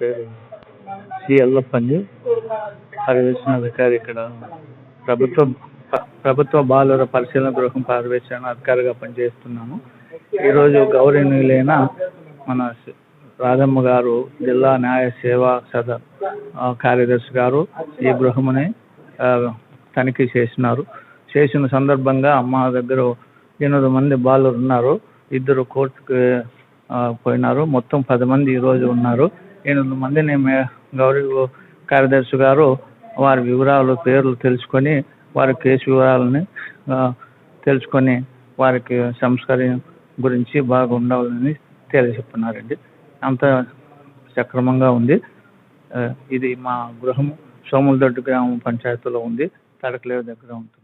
పేరు సి ఎల్లప్పండి, పర్యవేక్షణ అధికారి ఇక్కడ ప్రభుత్వ బాలుర పరిశీలన గృహం పర్యవేక్షణ అధికారిగా పనిచేస్తున్నాను. ఈరోజు గౌరవనీయులైన మన రాధమ్మ గారు, జిల్లా న్యాయ సేవా సదన్ కార్యదర్శి గారు ఈ గృహముని తనిఖీ చేసిన సందర్భంగా మా దగ్గర 8 మంది బాలురు ఉన్నారు. 2 కోర్టుకు పోయినారు. మొత్తం 10 మంది ఈరోజు ఉన్నారు. 8 మందిని గౌరవ కార్యదర్శి గారు వారి వివరాలు, పేర్లు తెలుసుకొని వారి కేసు వివరాలని తెలుసుకొని వారికి సంస్కారం గురించి బాగా ఉండాలని తెలియజెప్తున్నారండి. అంత సక్రమంగా ఉంది. ఇది మా గృహం సోములదొడ్డి గ్రామ పంచాయతీలో ఉంది. తడకలేరు దగ్గర ఉంటుంది.